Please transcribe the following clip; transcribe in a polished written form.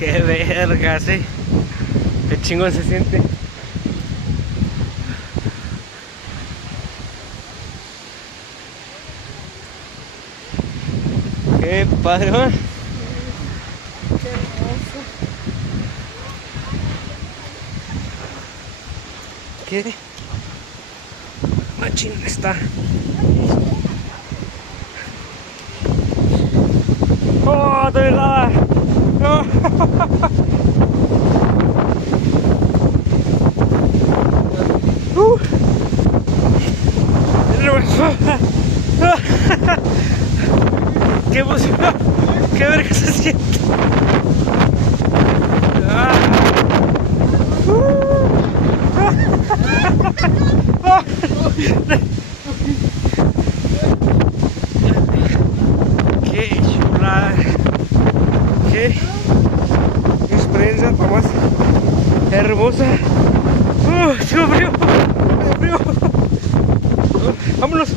Qué vergas, qué chingón se siente. Qué padre, ¿no? Qué hermoso. Qué machín está. ¡Oh, te helada! ¡No! ¡Qué emoción! ¡Qué verga se siente! ¡Qué chulada! ¡Qué experiencia más hermosa! ¡Tengo frío! ¡Tengo frío! ¡Vámonos!